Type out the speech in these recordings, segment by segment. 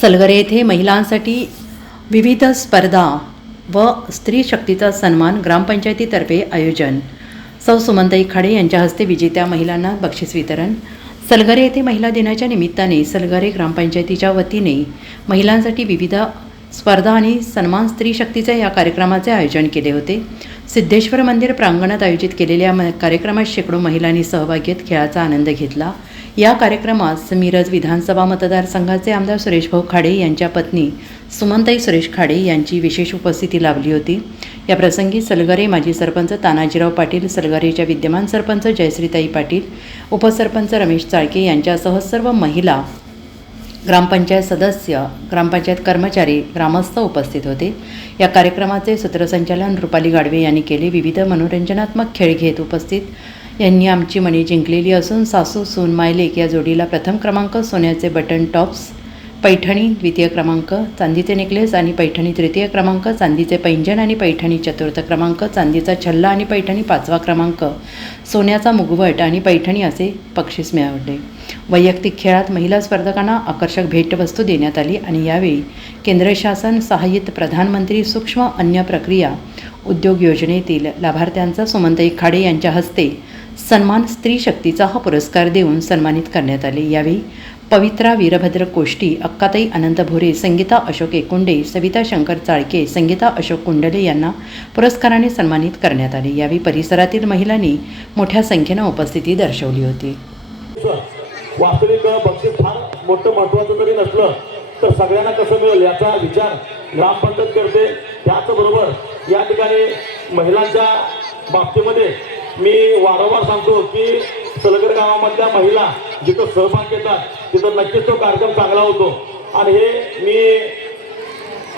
सलगरे येथे महिलांसाठी विविध स्पर्धा व स्त्री शक्तीचा सन्मान ग्रामपंचायतीतर्फे आयोजन. सौ सुमंताई खाडे यांच्या हस्ते विजेत्या महिलांना बक्षीस वितरण. सलगरे येथे महिला दिनाच्या निमित्ताने सलगरे ग्रामपंचायतीच्या वतीने महिलांसाठी विविध स्पर्धा आणि सन्मान स्त्री शक्तीच्या या कार्यक्रमाचे आयोजन केले होते. सिद्धेश्वर मंदिर प्रांगणात आयोजित केलेल्या म- कार्यक्रमात शेकडो महिलांनी सहभाग घेत खेळाचा आनंद घेतला. या कार्यक्रमात मिरज विधानसभा मतदारसंघाचे आमदार सुरेशभाऊ खाडे यांच्या पत्नी सुमनताई सुरेश खाडे यांची विशेष उपस्थिती लाभली होती. या प्रसंगी सलगरे माजी सरपंच तानाजीराव पाटील सलगरेच्या विद्यमान सरपंच जयश्रीताई पाटील उपसरपंच रमेश चाळके यांच्यासह सर्व महिला ग्रामपंचायत सदस्य ग्रामपंचायत कर्मचारी ग्रामस्थ उपस्थित होते. या कार्यक्रमाचे सूत्रसंचालन रुपाली गाडवे यांनी केले. विविध मनोरंजनात्मक खेळ घेत उपस्थित यांनी आमची मणी जिंकलेली असून सासू सून मायलेक या जोडीला प्रथम क्रमांक सोन्याचे बटन टॉप्स पैठणी द्वितीय क्रमांक चांदीचे नेकलेस आणि पैठणी तृतीय क्रमांक चांदीचे पैंजण आणि पैठणी चतुर्थ क्रमांक चांदीचा छल्ला आणि पैठणी पाचवा क्रमांक. सोन्याचा मुगवट आणि पैठणी असे बक्षीस मिळवले. वैयक्तिक खेळात महिला स्पर्धकांना आकर्षक भेटवस्तू देण्यात आली आणि यावेळी केंद्र शासन सहाय्यित प्रधानमंत्री सूक्ष्म अन्न प्रक्रिया उद्योग योजनेतील लाभार्थ्यांचा सुमंतई खाडे यांच्या हस्ते सन्मान स्त्री शक्तीचा हा पुरस्कार देऊन सन्मानित करण्यात आले. यावेळी पवित्रा वीरभद्र कोष्टी अक्काताई अनंत भोरे संगीता अशोक एकुंडे सविता शंकर चाळके संगीता अशोक कुंडले यांना पुरस्काराने सन्मानित करण्यात आले. यावेळी परिसरातील महिलांनी मोठ्या संख्येनं उपस्थिती दर्शवली होती. वास्तविक बक्षीस फार मोठं महत्वाचं जरी नसलं तर सगळ्यांना कसं मिळेल याचा विचार ग्रामपंचायत करते. त्याचबरोबर या ठिकाणी महिलांच्या बाबतीमध्ये मी वारंवार सांगतो की सलगर गावामधल्या महिला जिथं सहभाग घेतात तिथं नक्कीच तो कार्यक्रम चांगला होतो. आणि हे मी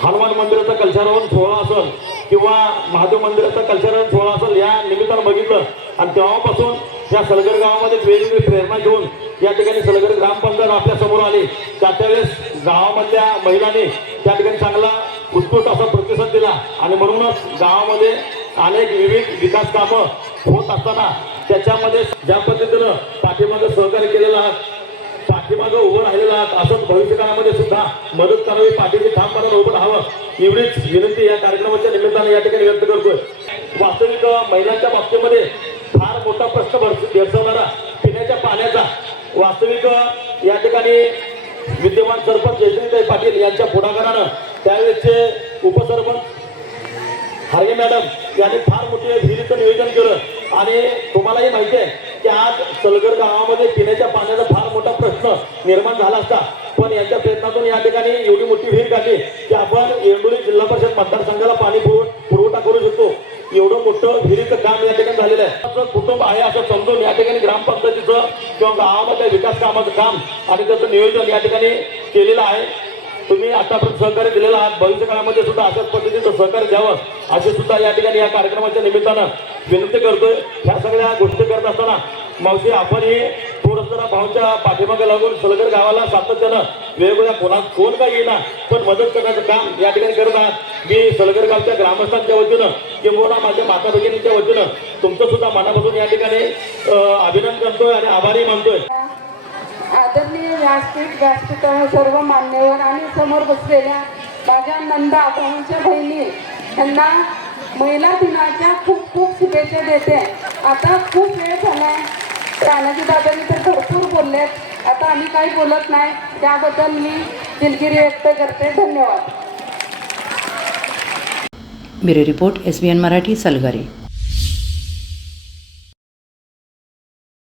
हनुमान मंदिराचा कलशारोहण सोहळा असेल किंवा महादेव मंदिराचा कलशारोहण सोहळा असेल या निमित्तानं बघितलं. आणि तेव्हापासून या सलगर गावामध्ये वेगवेगळी प्रेरणा घेऊन या ठिकाणी सलगर ग्रामपंचायत आपल्यासमोर आली. त्या त्यावेळेस गावामधल्या महिलांनी त्या ठिकाणी चांगला उत्कृष्ट असा प्रतिसाद दिला. आणि म्हणूनच गावामध्ये अनेक विविध विकास कामं होत असताना त्याच्यामध्ये ज्या पद्धतीनं पाठीमागं सहकार्य केलेलं आहात पाठीमागं उभं राहिलेलं आहात असंच भविष्य काळामध्ये सुद्धा मदत करावी पाठीची ठामपणानं उभं राहावं एवढीच विनंती या कार्यक्रमाच्या निमित्ताने या ठिकाणी व्यक्त करतोय. वास्तविक महिलांच्या बाबतीमध्ये फार मोठा प्रश्न भर- पिण्याच्या पाण्याचा वास्तविक या ठिकाणी विद्यमान सरपंच जयश्रीताई पाटील यांच्या पुढाकारानं त्यावेळेसचे उपसरपंच हार्गे मॅडम यांनी फार मोठे विहिरीचं नियोजन केलं. आणि तुम्हालाही माहिती आहे की आज सलगर गावामध्ये पिण्याच्या पाण्याचा फार मोठा प्रश्न निर्माण झाला असता. पण यांच्या प्रयत्नातून या ठिकाणी एवढी मोठी विहीर काढली की आपण येंडोली जिल्हा परिषद मतदारसंघाला पाणी पुरवठा करू शकतो. एवढं मोठं विहिरीचं काम या ठिकाणी झालेलं आहे. आमचं कुटुंब आहे असं समजून या ठिकाणी ग्रामपंचायतीचं किंवा गावामध्ये विकास कामाचं काम आणि त्याचं नियोजन या ठिकाणी केलेलं आहे. तुम्ही आतापर्यंत सहकार्य दिलेलं आहात. भविष्य काळामध्ये सुद्धा अशाच पद्धतीचं सहकार्य द्यावं. असे सुद्धा या ठिकाणी या कार्यक्रमाच्या निमित्तानं विनंती करतोय. ह्या सगळ्या गोष्टी करत असताना मावशी आपणही थोडं जरा भाऊच्या पाठीमागे लागून सलगर गावाला सातत्यानं वेगवेगळ्या कोणा कोण काय येईना पण मदत करण्याचं काम या ठिकाणी करत आहात. मी सलगर गावच्या ग्रामस्थांच्या वतीनं किंवा माझ्या माता भगिनीच्या वतीनं तुमचं सुद्धा मनापासून या ठिकाणी अभिनंदन करतोय आणि आभारी मानतोय. व्यासपीठ व्यासपीठावर सर्व मान्यवर आणि समोर बसलेल्या माझ्या नंदा भाऊंच्या बहिणी यांना महिला दिनाच्या खूप खूप शुभेच्छा देते. आता खूप वेळ झालाय. तानाजी दादांनी तर भरपूर बोललेत. आता आम्ही काही बोलत नाही. त्याबद्दल मी दिलगिरी व्यक्त करते. धन्यवाद. Bureau report S B N Marathi Salgari.